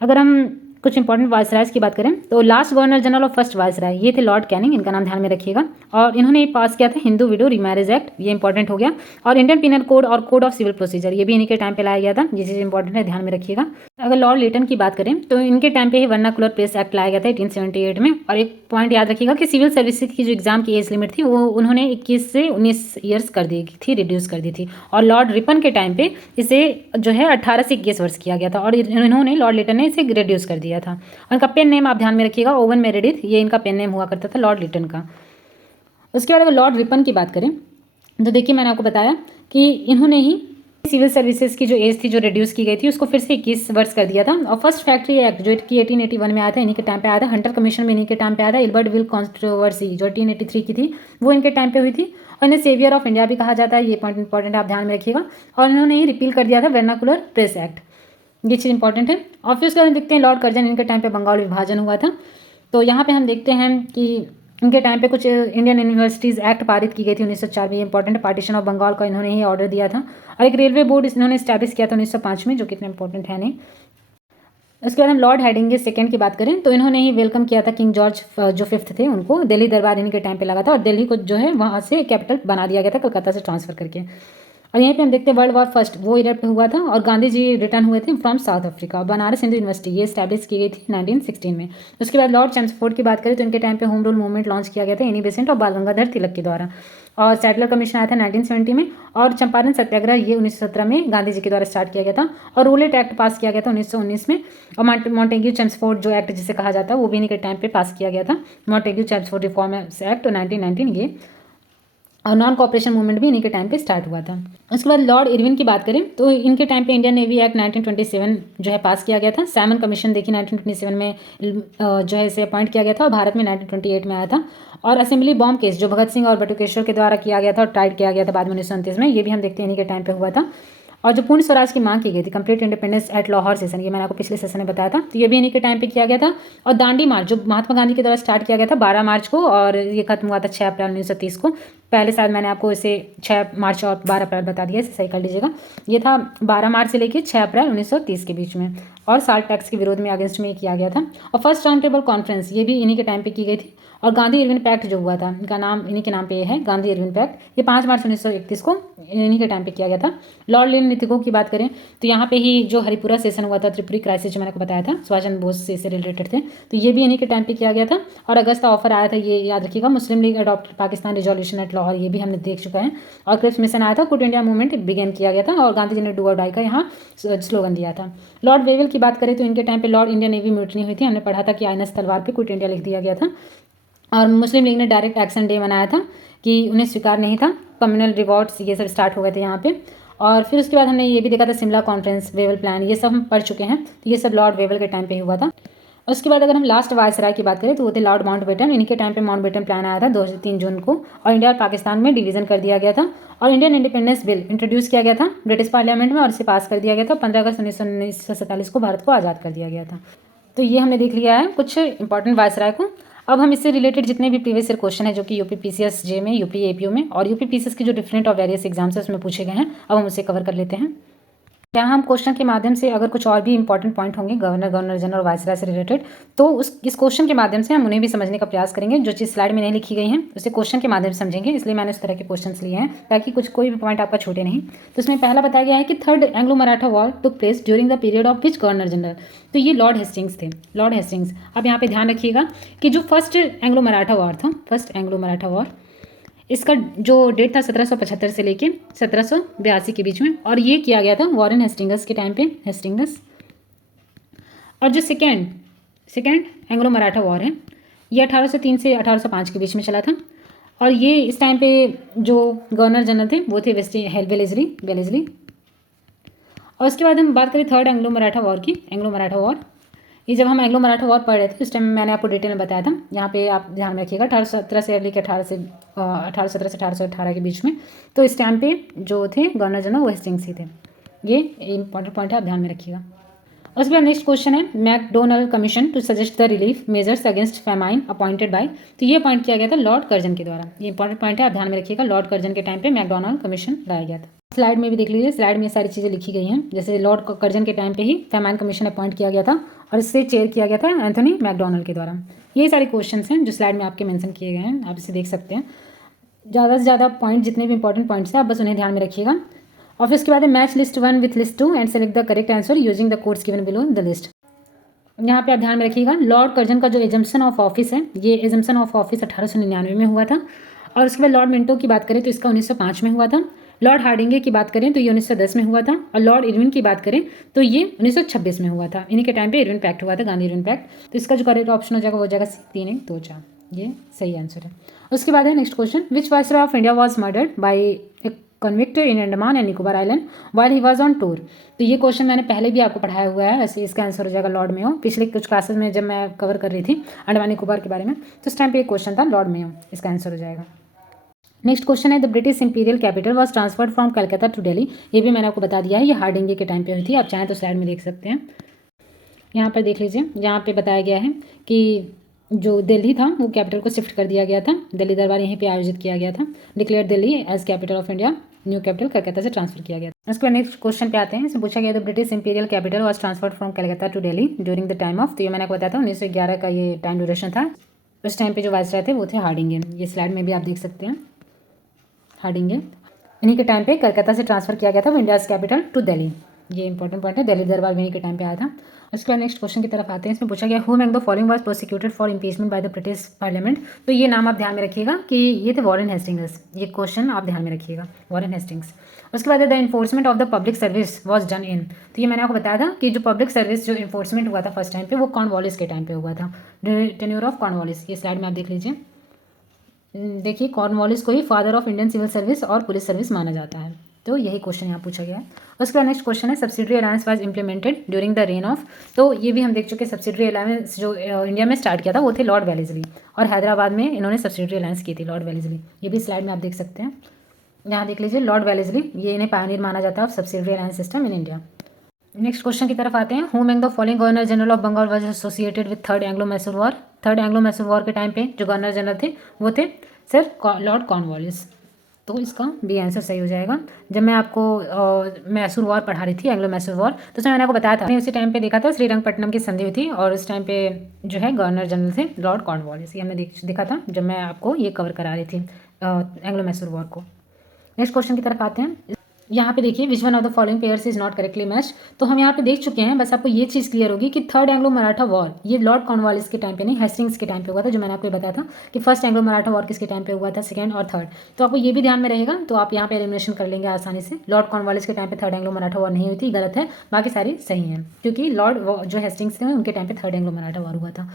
अगर हम कुछ इंपॉर्टेंट वायसरायज की बात करें तो last governor general of first viceroy ये थे लॉर्ड कैनिंग, इनका नाम ध्यान में रखिएगा। और इन्होंने पास किया था हिंदू विडो रीमैरिज एक्ट, ये इंपॉर्टेंट हो गया। और इंडियन पीनल कोड और कोड ऑफ सिविल प्रोसीजर ये भी इन्हीं के टाइम पे लाया गया था, ये चीज़ इंपॉर्टेंट है, ध्यान में रखिएगा। अगर लॉर्ड लिटन की बात करें तो इनके टाइम पे ही वर्नाकुलर प्रेस एक्ट लाया गया था 1878 में। और एक पॉइंट याद रखिएगा कि सिविल सर्विसेज की जो एग्जाम की एज लिमिट थी वो उन्होंने 21 से 19 ईयर्स कर दी थी, रिड्यूस कर दी थी। और लॉर्ड रिपन के टाइम पे इसे जो है 18 से 21 वर्ष किया गया था, और इन्होंने लॉर्ड लिटन ने इसे रिड्यूस कर दिया था। और इनका पेन नेम आप ध्यान में रखिएगा, ओवन मेरेडिथ, ये इनका पेन नेम हुआ करता था लॉर्ड लिटन का। उसके बाद अगर लॉर्ड रिपन की बात करें तो देखिए मैंने आपको बताया कि इन्होंने ही सिविल सर्विसेज की जो एज थी जो रिड्यूस की गई थी उसको फिर से 21 वर्ष कर दिया था। और फर्स्ट फैक्ट्री एक्ट जो कि 1881 में आया था, इन्हीं के टाइम पे आया था। हंटर कमीशन में इन्हीं के टाइम पे आया था। इल्बर्ट विल कॉन्ट्रोवर्सी जो 1883 की थी वो इनके टाइम पे हुई थी, और इन्हें सेवियर ऑफ इंडिया भी कहा जाता है, ये पॉइंट इंपॉर्टेंट आप ध्यान में रखिएगा। और इन्होंने ही रिपील कर दिया था वर्नाकुलर प्रेस एक्ट, ये चीज़ इंपॉर्टेंट है। और फिर उसके बाद देखते हैं लॉर्ड कर्जन, इनके टाइम पे बंगाल विभाजन हुआ था। तो यहाँ पे हम देखते हैं कि इनके टाइम पे कुछ इंडियन यूनिवर्सिटीज़ एक्ट पारित की गई थी 1904 में, ये इंपॉर्टेंट है। पार्टीशन ऑफ बंगाल का इन्होंने ही ऑर्डर दिया था। और एक रेलवे बोर्ड इन्होंने स्टैब्लिश किया था 1905 में, जो कितना इंपॉर्टेंट है नहीं। उसके बाद हम लॉर्ड हेडिंगे सेकंड की बात करें तो इन्होंने ही वेलकम किया था किंग जॉर्ज जो 5th थे उनको। दिल्ली दरबार इन्हीं के टाइम पे लगा था, और दिल्ली को जो है वहाँ से कैपिटल बना दिया गया था, कलकत्ता से ट्रांसफर करके। और यहीं पे हम देखते हैं वर्ल्ड वॉर फर्स्ट वो इधर पे हुआ था, और गांधी जी रिटर्न हुए थे from south Africa. Banaras Hindu university ये स्टैब्लिश की गई थी 1916 में। उसके बाद लॉर्ड चैम्सफोर्ड की बात करें तो इनके टाइम पे होम रूल मूवमेंट लॉन्च किया गया था एनी बेसेंट और बाल गंगाधर तिलक के द्वारा। और सेटलर कमीशन आया था 1970 में। और चंपारण सत्याग्रह ये 1917 में गांधी जी के द्वारा स्टार्ट किया गया था। और रूलेट एक्ट पास किया गया था 1919 में। और मॉन्टेग्यू चैम्सफोर्ड जो एक्ट जिसे कहा जाता है वो भी इन्हीं के टाइम पे पास किया गया था, मॉन्टेग्यू चैम्सफोर्ड रिफॉर्म एक्ट 1919 ये। और नॉन कॉपरेशन मूवमेंट भी इन्हीं के टाइम पे स्टार्ट हुआ था। उसके बाद लॉर्ड इरविन की बात करें तो इनके टाइम पे इंडियन नेवी एक्ट 1927 जो है पास किया गया था। सैमन कमीशन देखिए 1927 में जो है इसे अपॉइंट किया गया था, और भारत में 1928 में आया था। और असेंबली बॉम्ब केस जो भगत सिंह और बटुकेश्वर के द्वारा किया गया था और ट्राइड किया गया था बाद में 1929 में, ये भी हम देखते हैं इन्हीं के टाइम पे हुआ था। और जो पूर्ण स्वराज की मांग की गई थी complete independence at Lahore session, ये मैंने आपको पिछले सेशन में बताया था, तो ये भी इन्हीं के टाइम पे किया गया था। और दांडी मार्च जो महात्मा गांधी के द्वारा स्टार्ट किया गया था 12 मार्च को, और ये खत्म हुआ था 6 अप्रैल 1930 को। पहले साल मैंने आपको इसे 6 मार्च और 12 अप्रैल बता दिया, इसे सही कर लीजिएगा। ये था 12 मार्च से लेकर 6 अप्रैल 1930 के बीच में, और साल्ट टैक्स के विरोध में अगेंस्ट में किया गया था। और फर्स्ट राउंड टेबल कॉन्फ्रेंस ये भी इन्हीं के टाइम पे की गई थी। और गांधी इरविन पैक्ट जो हुआ था, इनका नाम इन्हीं के नाम पे है गांधी इरविन पैक्ट, ये 5 मार्च 1931 को इन्हीं के टाइम पे किया गया था। लॉर्ड लिन नीतिकों की बात करें तो यहाँ पे ही जो हरिपुरा सेशन हुआ था, त्रिपुरी क्राइसिस जो मैंने आपको बताया था, सुभाष चंद्र बोस से इससे रिलेटेड थे, तो ये भी इन्हीं के टाइम पे किया गया था। और अगस्त का ऑफर आया था, ये याद रखिएगा। Muslim League adopt Pakistan resolution at Lahore, ये भी हमने देख चुका है। और क्रिप्स मिशन आया था, क्विट इंडिया मूवमेंट बिगेन किया गया था, और गांधी जी ने डू और डाई का यहाँ स्लोगन दिया था। लॉर्ड वेवल की बात करें तो इनके टाइम पे लॉर्ड इंडियन नेवी म्यूटनी हुई थी, हमने पढ़ा था कि आईएनएस तलवार पे क्विट इंडिया लिख दिया गया था। और मुस्लिम लीग ने डायरेक्ट एक्शन डे मनाया था कि उन्हें स्वीकार नहीं था, कम्युनल रिवॉर्ड्स ये सब स्टार्ट हो गए थे यहाँ पे। और फिर उसके बाद हमने ये भी देखा था शिमला कॉन्फ्रेंस, वेवल प्लान, ये सब हम पढ़ चुके हैं, तो ये सब लॉर्ड वेवल के टाइम पे हुआ था। उसके बाद अगर हम लास्ट वायसराय की बात करें तो वो थे लॉर्ड माउंटबेटन, इन्हीं के टाइम पे माउंटबेटन प्लान आया था 3 जून को, और इंडिया और पाकिस्तान में डिवीजन कर दिया गया था। और इंडियन इंडिपेंडेंस बिल इंट्रोड्यूस किया गया था ब्रिटिश पार्लियामेंट में, और इसे पास कर दिया गया था। 15 अगस्त 1947 को भारत को आज़ाद कर दिया गया था। तो ये हमने देख लिया है कुछ इंपॉर्टेंट वायसराय को। अब हम इससे रिलेटेड जितने भी प्रीवियस ईयर क्वेश्चन है जो कि यूपी पीसीएस जे में, यूपी एपीयू में और यूपी पीसीएस के जो डिफरेंट और वेरियस एग्जाम्स है उसमें पूछे गए हैं, अब हम उसे कवर कर लेते हैं। यहाँ हम क्वेश्चन के माध्यम से अगर कुछ और भी इंपॉर्टेंट पॉइंट होंगे गवर्नर जनरल और वायसराय से रिलेटेड, तो इस क्वेश्चन के माध्यम से हम उन्हें भी समझने का प्रयास करेंगे। जो चीज़ स्लाइड में नहीं लिखी गई है उसे क्वेश्चन के माध्यम से समझेंगे, इसलिए मैंने उस तरह के क्वेश्चन लिए हैं ताकि कोई भी पॉइंट आपका छूटे नहीं। तो इसमें पहला बताया गया है कि third Anglo Maratha war took place during the period of which governor general. तो ये लॉर्ड हेस्टिंग्स थे, लॉर्ड हेस्टिंग्स। अब यहाँ पे ध्यान रखिएगा कि जो फर्स्ट एंग्लो मराठा वॉर था, फर्स्ट एंग्लो मराठा वॉर, इसका जो डेट था 1775 से लेके 1782 के बीच में, और ये किया गया था वॉरेन हेस्टिंगस के टाइम पे, हेस्टिंगस। और जो सेकेंड एंग्लो मराठा वॉर है, ये 1803 से 1805 के बीच में चला था, और ये इस टाइम पे जो गवर्नर जनरल थे वो थे वेलेस्ली। और उसके बाद हम बात करें थर्ड एंग्लो मराठा वॉर की, एंग्लो मराठा वॉर। ये जब हम एंग्लो मराठा वॉर पढ़ रहे थे उस टाइम मैंने आपको डिटेल में बताया था। यहाँ पे आप ध्यान में रखिएगा 1817 से लेकर 1817 से 1818 के बीच में। तो इस टाइम पे जो थे गवर्नर जनरल वो हेस्टिंग्स ही थे। ये इंपॉर्टेंट पॉइंट है, आप ध्यान में रखिएगा। उसके बाद नेक्स्ट क्वेश्चन है McDonnell commission to suggest the relief measures against famine appointed by. तो ये पॉइंट किया गया था लॉर्ड कर्जन के द्वारा। ये इंपॉर्टेंट पॉइंट है, आप ध्यान में रखिएगा। लॉर्ड कर्जन के टाइम पे मैकडोनल्ड कमीशन लाया गया था। स्लाइड में भी देख लीजिए, स्लाइड में ये सारी चीज़ें लिखी गई हैं। जैसे लॉर्ड कर्जन के टाइम पे ही फेमाइन कमीशन अपॉइंट किया गया था और इससे चेयर किया गया था एंथनी मैकडोनल्ड के द्वारा। ये सारे क्वेश्चन हैं जो स्लाइड में आपके मेंशन किए गए हैं, आप इसे देख सकते हैं। ज़्यादा से ज़्यादा पॉइंट जितने भी इंपॉर्टेंट पॉइंट्स हैं आप बस उन्हें ध्यान में रखिएगा। और फिर उसके बाद match list 1 with list 2 and select the correct answer using the codes given below the list. यहाँ पे आप ध्यान में रखिएगा लॉर्ड कर्जन का जो एजम्पशन ऑफ ऑफिस है, ये एजम्पशन ऑफ ऑफिस 1899 में हुआ था। और उसके बाद लॉर्ड मिंटो की बात करें तो इसका 1905 में हुआ था। लॉर्ड हार्डिंगे की बात करें तो ये 1910 में हुआ था। और लॉर्ड इरविन की बात करें तो ये 1926 में हुआ था। इन्हीं के टाइम पे इरविन पैक्ट हुआ था, गांधी इरविन पैक्ट। तो इसका जो करेक्ट ऑप्शन हो जाएगा वो हो जाएगा 3 1 2 4, ये सही आंसर है। उसके बाद है next question, which viceroy of India was murdered by A convict in Andaman and Nicobar island while he was on tour. तो ये क्वेश्चन मैंने पहले भी आपको पढ़ाया हुआ है, ऐसे इसका आंसर हो जाएगा लॉर्ड मेयो। पिछले कुछ क्लासेस में जब मैं कवर कर रही थी अंडमान निकोबार के बारे में तो उस टाइम पे एक क्वेश्चन था लॉर्ड मेयो, इसका आंसर हो जाएगा। नेक्स्ट क्वेश्चन है the British imperial capital was transferred from Calcutta to Delhi. ये भी मैंने आपको बता दिया है, ये हार्डिंगे के टाइम पे हुई थी। आप चाहें तो साइड में देख सकते हैं, यहाँ पर देख लीजिए। यहाँ पे बताया गया है कि जो दिल्ली था वो कैपिटल को शिफ्ट कर दिया गया था, दिल्ली दरबार यहीं पे आयोजित किया गया था। Declare Delhi as capital of India, new capital Calcutta से ट्रांसफर किया गया था। उसके बाद नेक्स्ट क्वेश्चन पे आते हैं। इसमें पूछा गया the British imperial capital was transferred from Calcutta to Delhi during the time of. तो ये मैंने आपको बताया था 1911 का ये टाइम ड्यूरेशन था। उस टाइम पे जो वायसराय थे वो थे हार्डिंगे। ये स्लाइड में भी आप देख सकते हैं, हार्डिंगे। इन्हीं के टाइम पे कलकत्ता से ट्रांसफर किया गया था इंडियाज कैपिटल टू दिल्ली। ये इंपॉर्टेंट पॉइंट है, दिल्ली दरबार वहीं के टाइम पे आया था। उसके बाद नेक्स्ट क्वेश्चन की तरफ आते हैं। इसमें पूछा गया who among the following was prosecuted for impeachment by the British parliament. तो ये नाम आप ध्यान में रखिएगा कि ये थे वॉरेन हेस्टिंग्स। ये क्वेश्चन आप ध्यान में रखिएगा, वॉरेन हेस्टिंग्स। उसके बाद the enforcement of the public service was done in. तो ये मैंने आपको बताया था कि जो पब्लिक सर्विस जो इन्फोर्समेंट हुआ था फर्स्ट टाइम पे वो कॉर्नवालिस के टाइम पे हुआ था, टेन्योर ऑफ कॉर्नवालिस। ये स्लाइड में आप देख लीजिए। देखिए कॉर्नवालिस को ही father of Indian civil service और पुलिस सर्विस माना जाता है। तो यही क्वेश्चन यहाँ पूछा गया है। उसके बाद नेक्स्ट क्वेश्चन है subsidiary alliance was implemented during the rain of. तो ये भी हम देख चुके हैं, सब्सिडरी अलायंस जो इंडिया में स्टार्ट किया था वो थे लॉर्ड वेलेस्ली, और हैदराबाद में इन्होंने सब्सिडरी अलायंस की थी लॉर्ड वेलेस्ली। ये भी स्लाइड में आप देख सकते हैं, यहाँ देख लीजिए लॉर्ड वेलेस्ली, ये इन्हें पायनियर माना जाता है of subsidiary alliance system in India. Next question की तरफ आते हैं। Who among the following governor general of Bengal was associated with third Anglo Mysore war. Third Anglo Mysore war के टाइम पे जो गवर्नर जनरल थे वो थे सर लॉर्ड कॉर्नवालिस। तो इसका भी आंसर सही हो जाएगा। जब मैं आपको मैसूर वॉर पढ़ा रही थी, एंग्लो मैसूर वॉर, तो उसमें मैंने आपको बताया था, मैंने उसी टाइम पे देखा था श्रीरंगपट्टनम की संधि हुई थी और उस टाइम पे जो है गवर्नर जनरल थे लॉर्ड कॉर्नवालिस। ये हमने देखा था जब मैं आपको ये कवर करा रही थी एंग्लो मैसूर वॉर को। नेक्स्ट क्वेश्चन की तरफ आते हैं। यहाँ पे देखिए विच one of the following pairs is not correctly matched. तो हम यहाँ पे देख चुके हैं, बस आपको ये चीज़ क्लियर होगी कि थर्ड एंग्लो मराठा वॉर ये लॉर्ड कॉर्नवालिस के टाइम पे नहीं, हेस्टिंग्स के टाइम पे हुआ था। जो मैंने आपको बताया था कि फर्स्ट एंग्लो मराठा वॉर किसके टाइम पे हुआ था, सेकंड और थर्ड। तो आपको ये भी ध्यान में रहेगा, तो आप यहाँ पे एलिमिनेशन कर लेंगे आसानी से। लॉर्ड कॉर्नवालिस के टाइम पे थर्ड एंग्लो मराठा वॉर नहीं हुई थी, गलत है, बाकी सारी सही हैं, क्योंकि लॉर्ड जो हेस्टिंग्स थे उनके टाइम पे थर्ड एंग्लो मराठा वॉर हुआ था।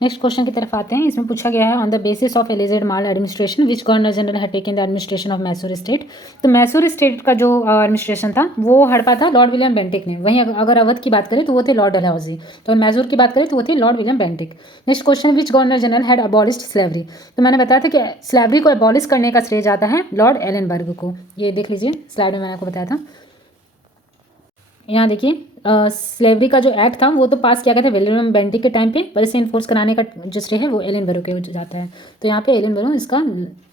नेक्स्ट क्वेश्चन की तरफ आते हैं। इसमें पूछा गया है on the basis of alleged mall administration which governor general had taken the administration of Mysore state. तो मैसूर स्टेट का जो एडमिनिस्ट्रेशन था वो हड़पा था लॉर्ड विलियम बेंटिक ने। वहीं अगर अवध की बात करें तो वो थे लॉर्ड डलहौजी, तो मैसूर की बात करें तो वो थे lord William Bentinck. Next question which governor general had abolished slavery. तो मैंने बताया था कि स्लेवरी को अबॉलिश करने का श्रेय जाता है लॉर्ड एलनबर्ग को। ये देख लीजिए स्लाइड में मैंने आपको बताया था। यहाँ देखिए स्लेवरी का जो एक्ट था वो तो पास किया गया था विलियम बेंटिक के टाइम पे, पर इसे इन्फोर्स कराने का जो श्रेय है वो एलन बरो के जाता है। तो यहाँ पे एलन बरो इसका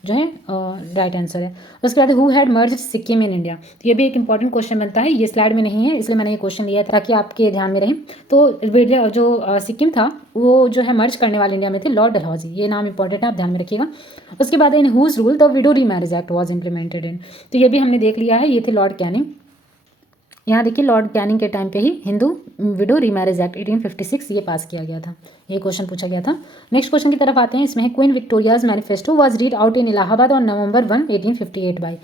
जो है राइट आंसर है। उसके बाद who had merge Sikkim in India, तो ये भी एक इंपॉर्टेंट क्वेश्चन बनता है, ये स्लाइड में नहीं है इसलिए मैंने ये क्वेश्चन लिया ताकि आपके ध्यान में रहे। तो जो सिक्किम था वो जो है मर्ज करने वाले इंडिया में थे लॉर्ड डलहौजी, ये नाम इंपॉर्टेंट है, आप ध्यान में रखिएगा। उसके बाद in whose rule the widow remarriage act was implemented in, तो ये भी हमने देख लिया है, ये थे लॉर्ड कैनिंग। यहाँ देखिए लॉर्ड कैनिंग के टाइम पे ही हिंदू विडो रीमैरिज एक्ट 1856 ये पास किया गया था, ये क्वेश्चन पूछा गया था। नेक्स्ट क्वेश्चन की तरफ आते हैं, इसमें है Queen Victoria's manifesto was read out in Allahabad on November 1, 1858 by,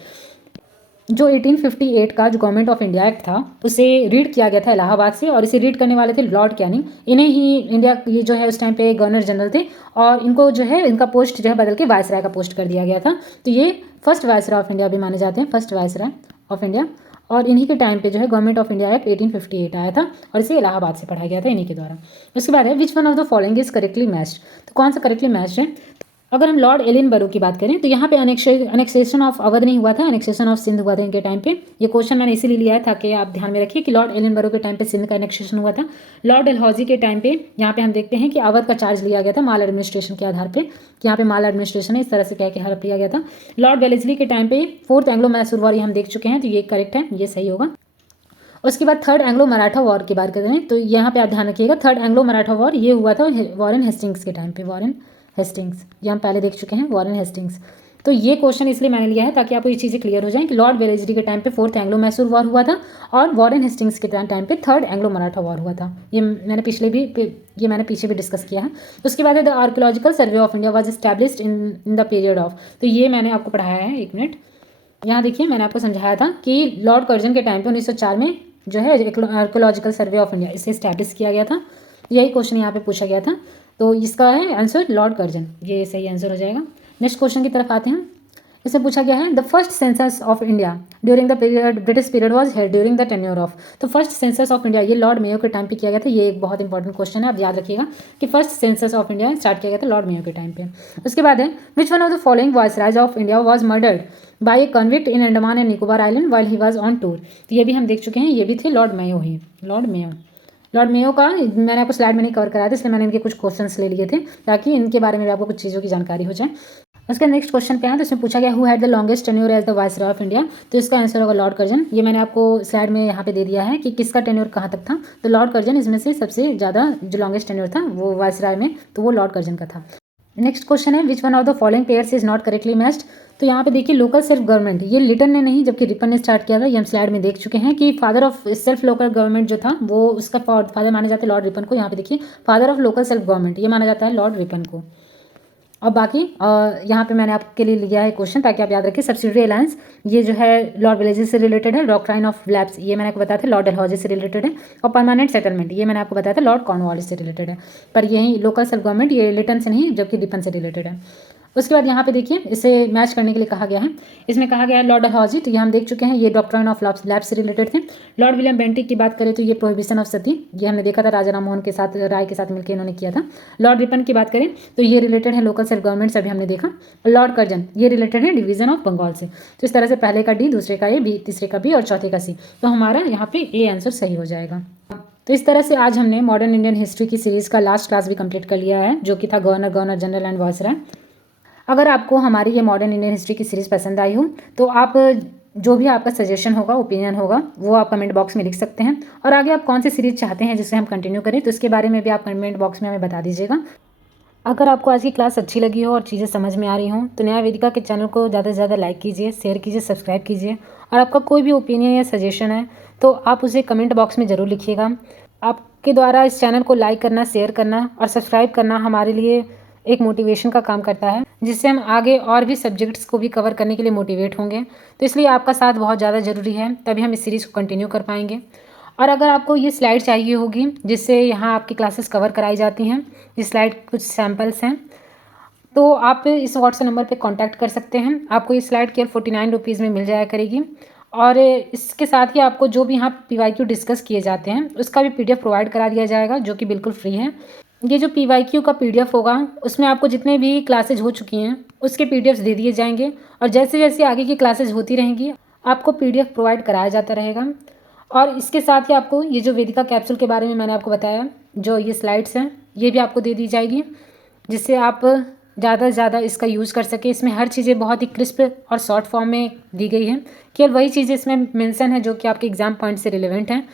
जो 1858 का जो गवर्नमेंट ऑफ इंडिया एक्ट था उसे रीड किया गया था इलाहाबाद से, और इसे रीड करने वाले थे लॉर्ड कैनिंग। इन्हें ही इंडिया ये जो है उस टाइम पे गवर्नर जनरल थे, और इनको जो है इनका पोस्ट जो है बदल के वायसराय का पोस्ट कर दिया गया था। तो ये फर्स्ट वायसराय ऑफ इंडिया भी माने जाते हैं, फर्स्ट वायसराय ऑफ इंडिया, और इन्हीं के टाइम पे जो है गवर्नमेंट ऑफ इंडिया एक्ट 1858 आया था, और इसे इलाहाबाद से पढ़ाया गया था इन्हीं के द्वारा। उसके बाद है which one of the following is correctly matched, तो कौन सा करेक्टली मैच्ड है। अगर हम लॉर्ड एलन बरो की बात करें तो यहाँ पे अनेक्सेशन ऑफ अवध नहीं हुआ था, अनेक्सेशन ऑफ सिंध हुआ था इनके टाइम पे। ये क्वेश्चन मैंने इसीलिए लिया है ताकि आप ध्यान में रखिए कि लॉर्ड एलन बरो के टाइम पे सिंध का अनेक्सेशन हुआ था। लॉर्ड डलहौजी के टाइम पे यहाँ पे हम देखते हैं कि अवध का चार्ज लिया गया था माल एडमिनिस्ट्रेशन के आधार पे, कि यहाँ पे माल एडमिनिस्ट्रेशन है, इस तरह से कह के हड़प लिया गया था। लॉर्ड वेलेस्ली के टाइम पे फोर्थ एंग्लो मैसूर वॉर हम देख चुके हैं, तो ये करेक्ट है, ये सही होगा। उसके बाद थर्ड एंग्लो मराठा वॉर की बात करें तो यहाँ पे आप ध्यान रखिएगा, थर्ड एंग्लो मराठा वॉर ये हुआ था वॉरेन हेस्टिंग्स के टाइम पे, वॉरेन हेस्टिंग्स, ये हम पहले देख चुके हैं वॉरेन हेस्टिंग्स। तो ये क्वेश्चन इसलिए मैंने लिया है ताकि आपको ये चीज़ें क्लियर हो जाएं कि लॉर्ड वेलेस्ली के टाइम पे फोर्थ एंग्लो मैसूर वॉर हुआ था, और वॉरेन हेस्टिंग्स के टाइम पे थर्ड एंग्लो मराठा वॉर हुआ था। ये मैंने पीछे भी डिस्कस किया है। उसके बाद the archaeological survey of India was established in the period of, तो ये मैंने आपको पढ़ाया है, एक मिनट यहाँ देखिए मैंने आपको समझाया था कि लॉर्ड कर्जन के टाइम पे 1904 में जो है आर्कोलॉजिकल सर्वे ऑफ इंडिया इसे इस्टेब्लिश किया गया था, यही क्वेश्चन यहाँ पे पूछा गया था। तो इसका है आंसर लॉर्ड कर्जन, ये सही आंसर हो जाएगा। नेक्स्ट क्वेश्चन की तरफ आते हैं, इसमें पूछा गया है the first census of India during the period British period was held during the tenure of, तो फर्स्ट सेंसस ऑफ इंडिया ये लॉर्ड मेयो के टाइम पे किया गया था, ये एक बहुत इंपॉर्टेंट क्वेश्चन है, आप याद रखिएगा कि first census of India start किया गया था लॉर्ड मेयो के टाइम पे। उसके बाद है which one of the following viceroys of India was murdered by a convict in Andaman and Nicobar island while he was on tour, तो ये भी हम देख चुके हैं, ये भी थे लॉर्ड मेयो ही, लॉर्ड मेयो का मैंने आपको स्लाइड में नहीं कवर कराया था, इसलिए मैंने इनके कुछ क्वेश्चंस ले लिए थे ताकि इनके बारे में भी आपको कुछ चीज़ों की जानकारी हो जाए। उसके नेक्स्ट क्वेश्चन पे है, तो इसमें पूछा गया who had the longest tenure as the viceroy of India, तो इसका आंसर होगा लॉर्ड कर्जन। ये मैंने आपको स्लाइड में यहाँ पे दे दिया है कि किसका टेन्योर कहाँ तक था, तो लॉर्ड कर्जन इसमें से सबसे ज़्यादा जो लॉन्गेस्ट टेन्योर था वो वायसराय में, तो वो लॉर्ड कर्जन का था। नेक्स्ट क्वेश्चन है which one of the following pairs is not correctly matched, तो यहाँ पे देखिए लोकल सेल्फ गवर्नमेंट ये लिटन ने नहीं जबकि रिपन ने स्टार्ट किया था, ये हम स्लाइड में देख चुके हैं कि father of self local government जो था वो उसका फादर माने जाते हैं लॉर्ड रिपन को। यहाँ पे देखिए father of local self government ये माना जाता है लॉर्ड रिपन को। और बाकी यहाँ पे मैंने आपके लिए लिया है क्वेश्चन ताकि आप याद रखें, सब्सिडरी अलायंस ये जो है लॉर्ड वेलेस्ली से रिलेटेड है, डॉक्ट्राइन ऑफ लैप्स ये मैंने आपको बताया था लॉर्ड डलहौजी से रिलेटेड है, और परमानेंट सेटलमेंट ये मैंने आपको बताया था लॉर्ड कॉर्नवालिस से रिलेटेड है, पर यही लोकल सेल्फ गवर्नमेंट ये लिटन से नहीं जबकि रिपन से रिलेटेड है। उसके बाद यहाँ पे देखिए इसे मैच करने के लिए कहा गया है, इसमें कहा गया है लॉर्ड डलहौजी, तो ये हम देख चुके हैं ये डॉक्ट्राइन ऑफ लैप्स से रिलेटेड थे। लॉर्ड विलियम बेंटिक की बात करें तो ये प्रोहिबिशन ऑफ सती ये हमने देखा था राजा राम मोहन के साथ राय के साथ मिलकर इन्होंने किया था। लॉर्ड रिपन की बात करें तो ये रिलेटेड है लोकल सेल्फ गवर्नमेंट से अभी हमने देखा। लॉर्ड कर्जन ये रिलेटेड है डिवीजन ऑफ बंगाल से, तो इस तरह से पहले का डी, दूसरे का ए, बी, तीसरे का बी और चौथे का सी, तो हमारा यहाँ पे ए आंसर सही हो जाएगा। तो इस तरह से आज हमने मॉडर्न इंडियन हिस्ट्री की सीरीज़ का लास्ट क्लास भी कंप्लीट कर लिया है जो कि था गवर्नर जनरल एंड वायसराय। अगर आपको हमारी ये मॉडर्न इंडियन हिस्ट्री की सीरीज़ पसंद आई हो तो आप जो भी आपका सजेशन होगा, ओपिनियन होगा, वो आप कमेंट बॉक्स में लिख सकते हैं, और आगे आप कौन सी सीरीज़ चाहते हैं जिसे हम कंटिन्यू करें तो इसके बारे में भी आप कमेंट बॉक्स में हमें बता दीजिएगा। अगर आपको आज की क्लास अच्छी लगी हो और चीज़ें समझ में आ रही हों तो न्याय वेदिका के चैनल को ज़्यादा से ज़्यादा लाइक कीजिए, शेयर कीजिए, सब्सक्राइब कीजिए, और आपका कोई भी ओपिनियन या सजेशन है तो आप उसे कमेंट बॉक्स में ज़रूर लिखिएगा। आपके द्वारा इस चैनल को लाइक करना, शेयर करना और सब्सक्राइब करना हमारे लिए एक मोटिवेशन का काम करता है, जिससे हम आगे और भी सब्जेक्ट्स को भी कवर करने के लिए मोटिवेट होंगे। तो इसलिए आपका साथ बहुत ज़्यादा ज़रूरी है, तभी हम इस सीरीज़ को कंटिन्यू कर पाएंगे। और अगर आपको ये स्लाइड चाहिए होगी जिससे यहाँ आपकी क्लासेस कवर कराई जाती हैं, ये स्लाइड कुछ सैम्पल्स हैं, तो आप इस व्हाट्सएप नंबर पे कांटेक्ट कर सकते हैं। आपको ये स्लाइड केवल 49 रुपीज़ में मिल जाया करेगी, और इसके साथ ही आपको जो भी यहाँ PYQ डिस्कस किए जाते हैं उसका भी PDF प्रोवाइड करा दिया जाएगा जो कि बिल्कुल फ्री है। ये जो PYQ का PDF होगा उसमें आपको जितने भी क्लासेज हो चुकी हैं उसके PDFs दे दिए जाएंगे, और जैसे जैसे आगे की क्लासेज होती रहेंगी आपको PDF प्रोवाइड कराया जाता रहेगा। और इसके साथ ही आपको ये जो वेदिका कैप्सूल के बारे में मैंने आपको बताया, जो ये स्लाइड्स हैं ये भी आपको दे दी जाएगी, जिससे आप ज़्यादा से ज़्यादा इसका यूज़ कर सकें। इसमें हर चीज़ें बहुत ही क्रिस्प और शॉर्ट फॉर्म में दी गई हैं। केवल वही चीज़ें इसमें मेंशन है जो कि आपके एग्जाम पॉइंट से रिलेवेंट हैं,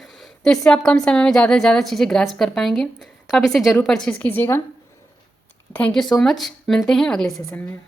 तो इससे आप कम समय में ज़्यादा से ज़्यादा चीज़ें ग्रास्प कर पाएंगे। तो आप इसे ज़रूर परचेज़ कीजिएगा। Thank you so much. मिलते हैं अगले सेशन में।